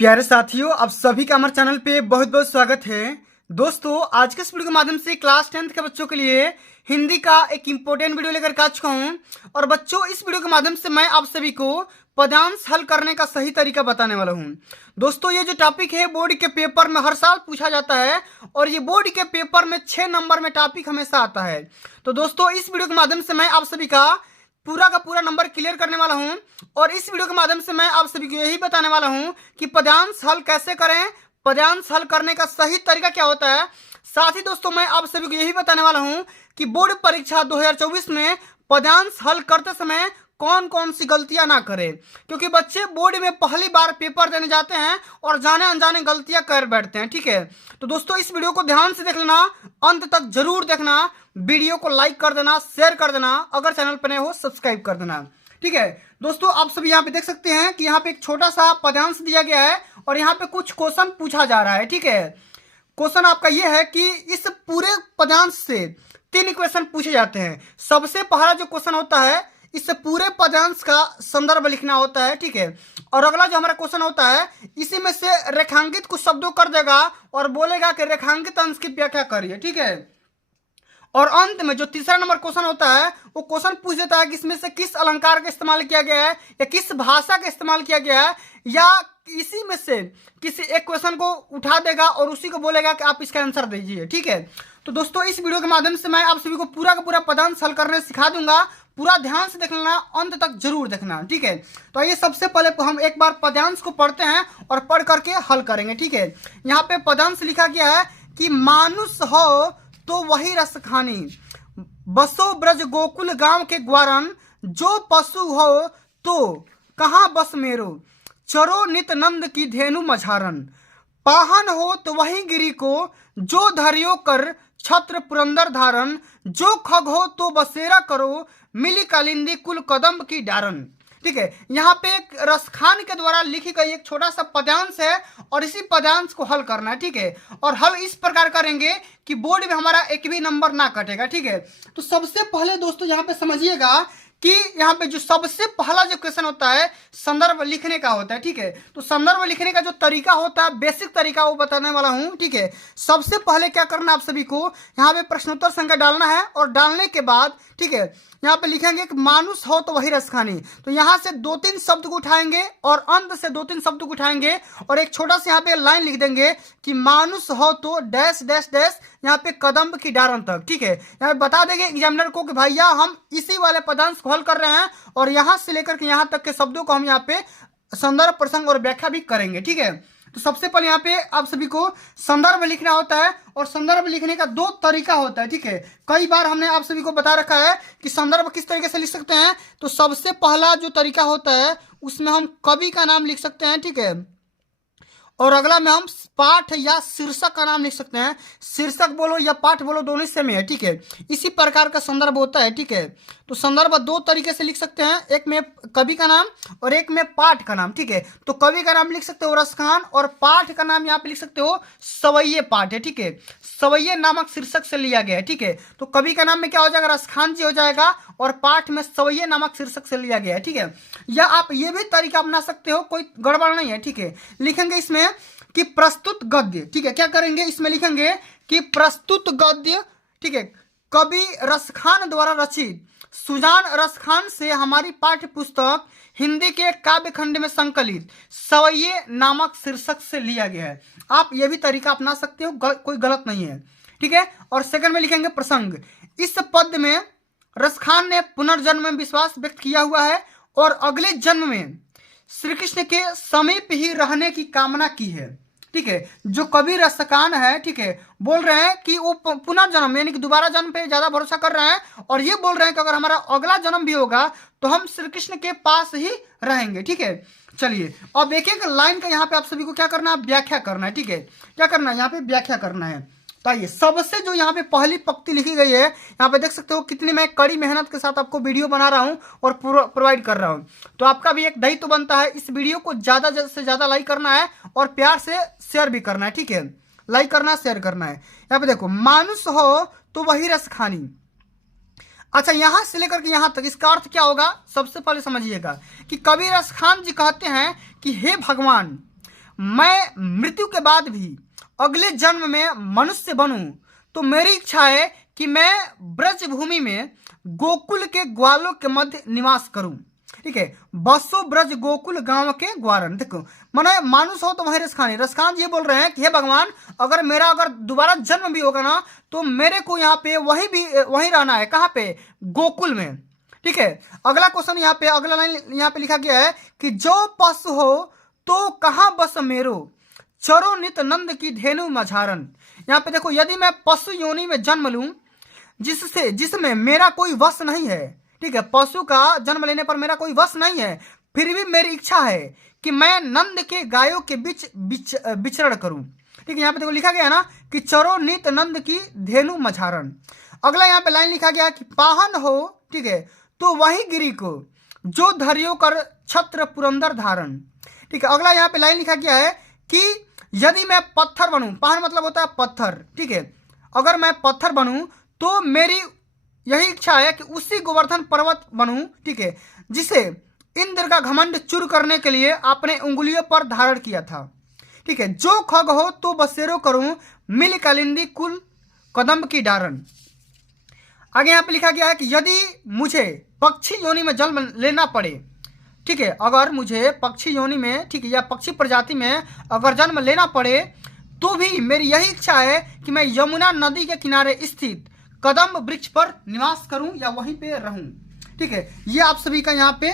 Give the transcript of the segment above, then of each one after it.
प्यारे साथियों, आप सभी का हमारे चैनल पे बहुत बहुत स्वागत है। दोस्तों, आज के इस वीडियो के माध्यम से क्लास 10th के बच्चों के लिए हिंदी का एक इम्पोर्टेंट वीडियो लेकर के आ चुका हूँ। और बच्चों, इस वीडियो के माध्यम से मैं आप सभी को पदांश हल करने का सही तरीका बताने वाला हूँ। दोस्तों, ये जो टॉपिक है बोर्ड के पेपर में हर साल पूछा जाता है और ये बोर्ड के पेपर में 6 नंबर में टॉपिक हमेशा आता है। तो दोस्तों, इस वीडियो के माध्यम से मैं आप सभी का पूरा का पूरा नंबर क्लियर करने वाला हूं और इस वीडियो के माध्यम से मैं आप सभी को यही बताने वाला हूं कि पदांश हल कैसे करें, पदांश हल करने का सही तरीका क्या होता है। साथ ही दोस्तों, मैं आप सभी को यही बताने वाला हूं कि बोर्ड परीक्षा 2024 में पदांश हल करते समय कौन कौन सी गलतियां ना करें, क्योंकि बच्चे बोर्ड में पहली बार पेपर देने जाते हैं और जाने अनजाने गलतियां कर बैठते हैं। ठीक है, तो दोस्तों इस वीडियो को ध्यान से देख लेना, अंत तक जरूर देखना, वीडियो को लाइक कर देना, शेयर कर देना, अगर चैनल पर नए हो सब्सक्राइब कर देना। ठीक है दोस्तों, आप सभी यहाँ पे देख सकते हैं कि यहाँ पे एक छोटा सा पदांश दिया गया है और यहाँ पे कुछ क्वेश्चन पूछा जा रहा है। ठीक है, क्वेश्चन आपका ये है कि इस पूरे पदांश से 3 इक्वेशन पूछे जाते हैं। सबसे पहला जो क्वेश्चन होता है, इस पूरे पदांश का संदर्भ लिखना होता है। ठीक है, और अगला जो हमारा क्वेश्चन होता है, इसी में से रेखांकित कुछ शब्दों कर देगा और बोलेगा कि रेखांकित अंश की व्याख्या करिए। ठीक है, और अंत में जो तीसरा नंबर क्वेश्चन होता है, वो क्वेश्चन पूछ देता है कि इसमें से किस अलंकार का इस्तेमाल किया गया है या किस भाषा का इस्तेमाल किया गया है, या इसी में से किसी एक क्वेश्चन को उठा देगा और उसी को बोलेगा कि आप इसका आंसर दीजिए। ठीक है, तो दोस्तों इस वीडियो के माध्यम से मैं आप सभी को पूरा का पूरा पदांश हल करने सिखा दूंगा। पूरा ध्यान से देख लेना, अंत तक जरूर देखना। ठीक है, तो आइए सबसे पहले हम एक बार पदांश को पढ़ते हैं और पढ़ करके हल करेंगे। ठीक है, यहाँ पे पदांश लिखा गया है कि मानुष हो तो वही रस खानी, बसो ब्रज गोकुल गांव के ग्वारन, जो पशु हो तो कहाँ बस मेरो, चरो नित नंद की धेनु मझारन, पाहन हो तो वही गिरी को, जो धरियो कर छत्र पुरंदर धारन, जो खग हो तो बसेरा करो, मिली कालिंदी कुल कदम की डारन। ठीक है, यहाँ पे एक रसखान के द्वारा लिखी गई एक छोटा सा पदांश है और इसी पदांश को हल करना है। ठीक है, और हल इस प्रकार करेंगे कि बोर्ड में हमारा एक भी नंबर ना कटेगा। ठीक है, तो सबसे पहले दोस्तों यहाँ पे समझिएगा कि यहाँ पे जो सबसे पहला जो क्वेश्चन होता है संदर्भ लिखने का होता है। ठीक है, तो संदर्भ लिखने का जो तरीका होता है, बेसिक तरीका, वो बताने वाला हूँ। ठीक है, सबसे पहले क्या करना आप सभी को, यहाँ पे प्रश्नोत्तर संख्या डालना है और डालने के बाद ठीक है यहाँ पे लिखेंगे कि मानुष हो तो वही रस खानी। तो यहाँ से 2-3 शब्द को उठाएंगे और अंत से 2-3 शब्द को उठाएंगे और एक छोटा सा यहाँ पे लाइन लिख देंगे कि मानुष हो तो डैश डैश डैश, यहाँ पे कदम की डारन तक। ठीक है, यहाँ पे बता देंगे एग्जामिनर को कि भैया हम इसी वाले पदांश को हल कर रहे हैं और यहाँ से लेकर के यहाँ तक के शब्दों को हम यहाँ पे संदर्भ, प्रसंग और व्याख्या भी करेंगे। ठीक है, तो सबसे पहले यहाँ पे आप सभी को संदर्भ लिखना होता है और संदर्भ लिखने का 2 तरीका होता है। ठीक है, कई बार हमने आप सभी को बता रखा है कि संदर्भ किस तरीके से लिख सकते हैं। तो सबसे पहला जो तरीका होता है उसमें हम कवि का नाम लिख सकते हैं। ठीक है, और अगला में हम पाठ या शीर्षक का नाम लिख सकते हैं। शीर्षक बोलो या पाठ बोलो, दोनों सेम है। ठीक है, इसी प्रकार का संदर्भ होता है। ठीक है, तो संदर्भ 2 तरीके से लिख सकते हैं, एक में कवि का नाम और एक में पाठ का नाम। ठीक है, तो कवि का नाम लिख सकते हो रसखान और पाठ का नाम यहाँ पे लिख सकते हो सवैये पाठ है। ठीक है, सवैये नामक शीर्षक से लिया गया है। ठीक है, तो कवि का नाम में क्या हो जाएगा, रसखान जी हो जाएगा और पाठ में सवैये नामक शीर्षक से लिया गया है। ठीक है, या आप ये भी तरीका अपना सकते हो, कोई गड़बड़ नहीं है। ठीक है, लिखेंगे इसमें कि प्रस्तुत गद्य। ठीक है, क्या करेंगे, इसमें लिखेंगे कि प्रस्तुत गद्य। ठीक है, कवि रसखान द्वारा रचित सुजान रसखान से हमारी पाठ्य पुस्तक हिंदी के काव्य खंड में संकलित सवैये नामक शीर्षक से लिया गया है। आप ये भी तरीका अपना सकते हो, कोई गलत नहीं है। ठीक है, और सेकंड में लिखेंगे प्रसंग। इस पद में रसखान ने पुनर्जन्म में विश्वास व्यक्त किया हुआ है और अगले जन्म में श्री कृष्ण के समीप ही रहने की कामना की है। ठीक है, जो कवि रसखान है, ठीक है, बोल रहे हैं कि वो पुनर्जन्म यानी कि दोबारा जन्म पे ज्यादा भरोसा कर रहे हैं और ये बोल रहे हैं कि अगर हमारा अगला जन्म भी होगा तो हम श्री कृष्ण के पास ही रहेंगे। ठीक है, चलिए अब एक एक लाइन का यहाँ पे आप सभी को क्या करना है, व्याख्या करना है। ठीक है, क्या करना है, यहाँ पे व्याख्या करना है। तो आइए सबसे जो यहाँ पे पहली पंक्ति लिखी गई है, यहाँ पे देख सकते हो कितनी मैं कड़ी मेहनत के साथ आपको वीडियो बना रहा हूँ और प्रोवाइड कर रहा हूँ। तो आपका भी एक दायित्व बनता है, इस वीडियो को ज्यादा से ज्यादा लाइक करना है और प्यार से शेयर भी करना है। ठीक है, लाइक करना, शेयर करना है। यहाँ पे देखो, मानुष हो तो वही रस खानी। अच्छा, यहां से लेकर के यहां तक इसका अर्थ क्या होगा, सबसे पहले समझिएगा कि कबीर रसखान जी कहते हैं कि हे भगवान, मैं मृत्यु के बाद भी अगले जन्म में मनुष्य बनूं, तो मेरी इच्छा है कि मैं ब्रज भूमि में गोकुल के ग्वालों के मध्य निवास करूं। ठीक है, बसो ब्रज गोकुल गांव के ग्वारन। देखो माने मानुष हो तो वही रसखानी। रसखान जी बोल रहे हैं कि हे भगवान, अगर मेरा अगर दोबारा जन्म भी होगा ना, तो मेरे को यहाँ पे वही रहना है। कहाँ पे? गोकुल में। ठीक है, अगला क्वेश्चन यहाँ पे, अगला लाइन यहाँ पे लिखा गया है कि जो पशु हो तो कहाँ बस मेरो, चरो नित नंद की धेनु मझारन। यहाँ पे देखो, यदि मैं पशु योनि में जन्म लूं जिसमें मेरा कोई वश नहीं है, ठीक है, पशु का जन्म लेने पर मेरा कोई वश नहीं है, फिर भी मेरी इच्छा है कि मैं नंद के गायों के बीच विचरण करूं। ठीक है, यहाँ पे देखो लिखा गया है ना कि चरो नित नंद की धेनु मझारन। अगला यहाँ पे लाइन लिखा गया कि पाहन हो, ठीक है, तो वही गिरी को जो धरियो कर छत्र पुरंदर धारण। ठीक है, अगला यहाँ पे लाइन लिखा गया है कि यदि मैं पत्थर बनूं, पाहन मतलब होता है पत्थर। ठीक है, अगर मैं पत्थर बनूं तो मेरी यही इच्छा है कि उसी गोवर्धन पर्वत बनूं, ठीक है, जिसे इंद्र का घमंड चूर करने के लिए अपने उंगलियों पर धारण किया था। ठीक है, जो खग हो तो बसेरो करूं, मिल कालिंदी कुल कदम की डारन। आगे यहाँ पे लिखा गया है कि यदि मुझे पक्षी योनि में जन्म लेना पड़े, ठीक है, अगर मुझे पक्षी योनि में, ठीक है, या पक्षी प्रजाति में अगर जन्म लेना पड़े, तो भी मेरी यही इच्छा है कि मैं यमुना नदी के किनारे स्थित कदम वृक्ष पर निवास करूं या वहीं पे रहूं। ठीक है, ये आप सभी का यहाँ पे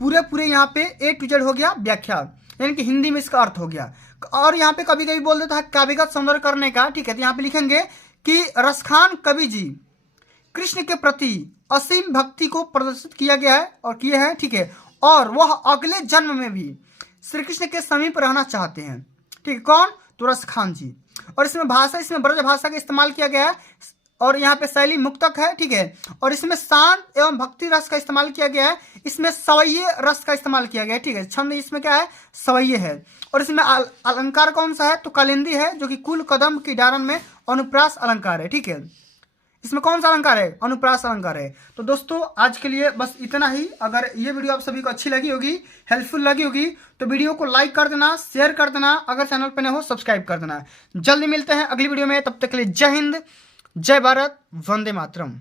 पूरे यहाँ पे A to Z हो गया व्याख्या, यानी कि हिंदी में इसका अर्थ हो गया। और यहाँ पे कभी कभी बोल देता है काव्यगत सौंदर्य करने का। ठीक है, तो यहाँ पे लिखेंगे कि रसखान कवि जी कृष्ण के प्रति असीम भक्ति को प्रदर्शित किया गया है और किए हैं। ठीक है, और वह अगले जन्म में भी श्री कृष्ण के समीप रहना चाहते हैं। ठीक है, कौन? तो रसखान जी। और इसमें भाषा, इसमें ब्रज भाषा का इस्तेमाल किया गया है और यहाँ पे शैली मुक्तक है। ठीक है, और इसमें शांत एवं भक्ति रस का इस्तेमाल किया गया है। इसमें सवैये रस का इस्तेमाल किया गया है। ठीक है, छंद इसमें क्या है? सवैये है। और इसमें अलंकार कौन सा है? तो कालिंदी है, जो कि कुल कदम की डारन में अनुप्रास अलंकार है। ठीक है, इसमें कौन सा अलंकार है? अनुप्रास अलंकार है। तो दोस्तों आज के लिए बस इतना ही। अगर ये वीडियो आप सभी को अच्छी लगी होगी, हेल्पफुल लगी होगी, तो वीडियो को लाइक कर देना, शेयर कर देना, अगर चैनल पे नए हो सब्सक्राइब कर देना। जल्दी मिलते हैं अगली वीडियो में, तब तक के लिए जय हिंद, जय भारत, वंदे मातरम।